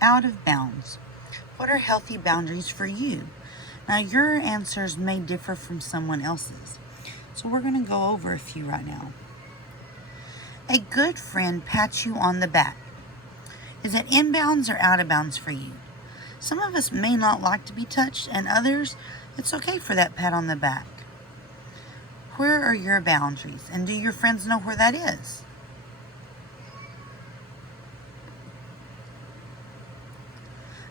Out of bounds. What are healthy boundaries for you? Now, your answers may differ from someone else's, so we're going to go over a few right now. A good friend pats you on the back. Is it in bounds or out of bounds for you? Some of us may not like to be touched, and others, it's okay for that pat on the back. Where are your boundaries, and do your friends know where that is?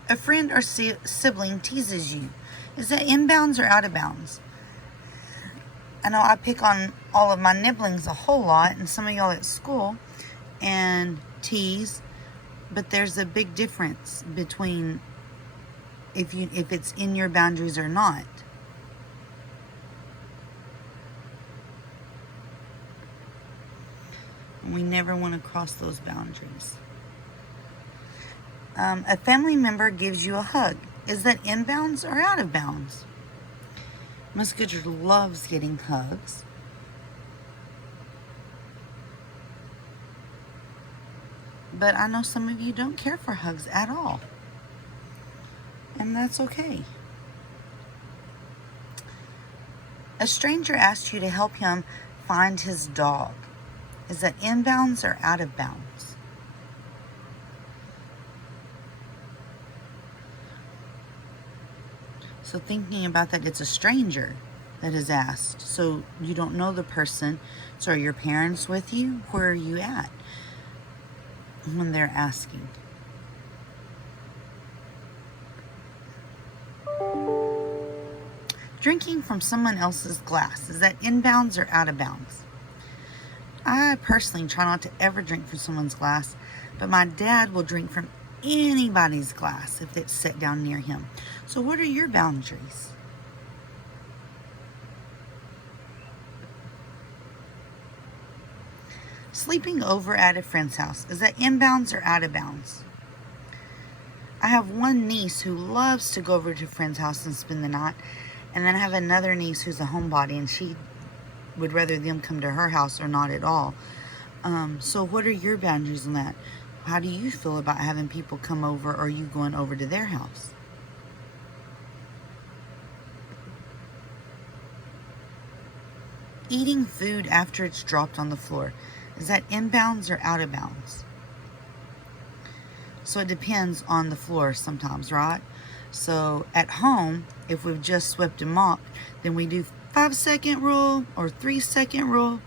A friend or sibling teases you. Is that in bounds or out of bounds? I know I pick on all of my nibblings a whole lot, and some of y'all at school, and tease, but there's a big difference between if it's in your boundaries or not. We never want to cross those boundaries. A family member gives you a hug. Is that in bounds or out of bounds? Miss Goodger loves getting hugs. But I know some of you don't care for hugs at all. And that's okay. A stranger asked you to help him find his dog. Is that in bounds or out of bounds? So thinking about that, it's a stranger that has asked. So you don't know the person. So are your parents with you? Where are you at when they're asking? Drinking from someone else's glass. Is that in bounds or out of bounds? I personally try not to ever drink from someone's glass, but my dad will drink from anybody's glass if it's set down near him. So what are your boundaries? Sleeping over at a friend's house. Is that in bounds or out of bounds? I have one niece who loves to go over to a friend's house and spend the night. And then I have another niece who's a homebody, and she would rather them come to her house or not at all. So what are your boundaries on that? How do you feel about having people come over, or you going over to their house? Eating food after it's dropped on the floor. Is that in bounds or out of bounds? So it depends on the floor sometimes, right? So at home, if we've just swept and mopped, then we do 5-second rule or 3-second rule.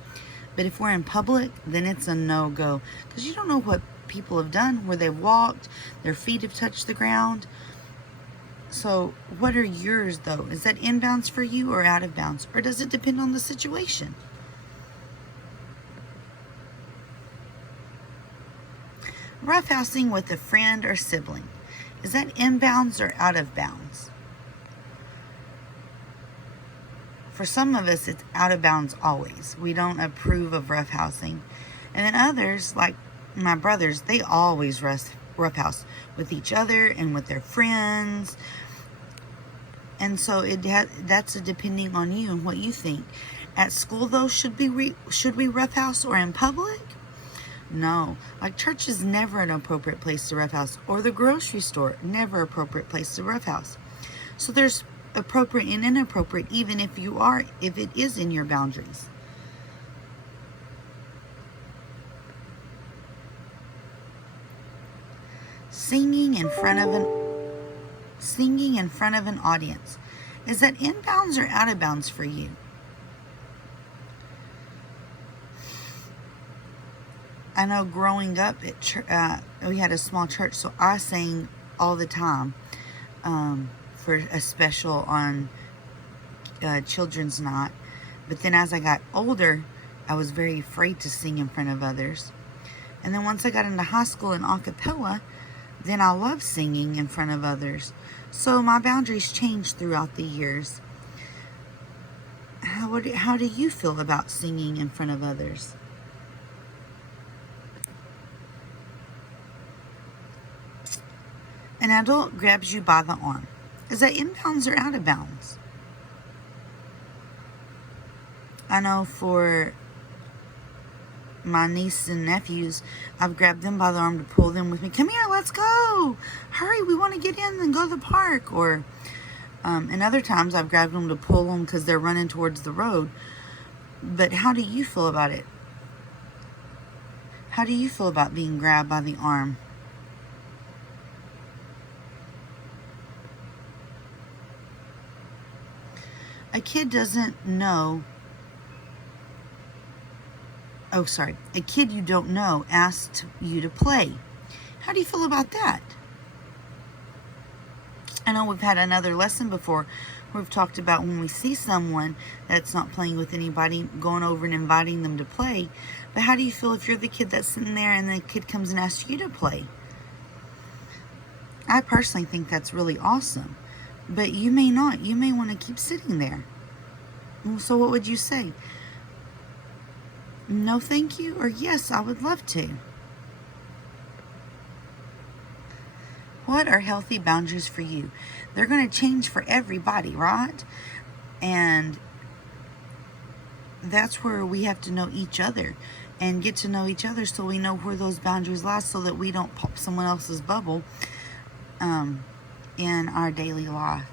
But if we're in public, then it's a no-go, because you don't know what people have done, where they've walked, their feet have touched the ground. So what are yours though? Is that in bounds for you or out of bounds? Or does it depend on the situation? Roughhousing with a friend or sibling. Is that in bounds or out of bounds? For some of us, it's out of bounds always. We don't approve of roughhousing. And then others, like my brothers, they always roughhouse with each other and with their friends. And so that's depending on you and what you think. At school, though, should we roughhouse, or in public? No. Like church is never an appropriate place to roughhouse, or the grocery store, never appropriate place to roughhouse. So there's appropriate and inappropriate, even if it is in your boundaries. Singing in front of an audience. Is that in bounds or out of bounds for you? I know growing up at we had a small church, so I sang all the time for a special on Children's Night. But then as I got older, I was very afraid to sing in front of others. And then once I got into high school and a cappella, then I love singing in front of others. So my boundaries changed throughout the years. How do you feel about singing in front of others? An adult grabs you by the arm. Is that in bounds or out of bounds? I know for my nieces and nephews, I've grabbed them by the arm to pull them with me. Come here, let's go. Hurry, we want to get in and go to the park. Or, and other times I've grabbed them to pull them because they're running towards the road. But how do you feel about it? How do you feel about being grabbed by the arm? A kid doesn't know. Oh, sorry. A kid you don't know asked you to play. How do you feel about that? I know we've had another lesson before where we've talked about when we see someone that's not playing with anybody, going over and inviting them to play. But how do you feel if you're the kid that's sitting there and the kid comes and asks you to play? I personally think that's really awesome. But you may not. You may want to keep sitting there. So what would you say? No, thank you, or yes, I would love to. What are healthy boundaries for you? They're going to change for everybody, right? And that's where we have to know each other and get to know each other so we know where those boundaries lie so that we don't pop someone else's bubble in our daily life.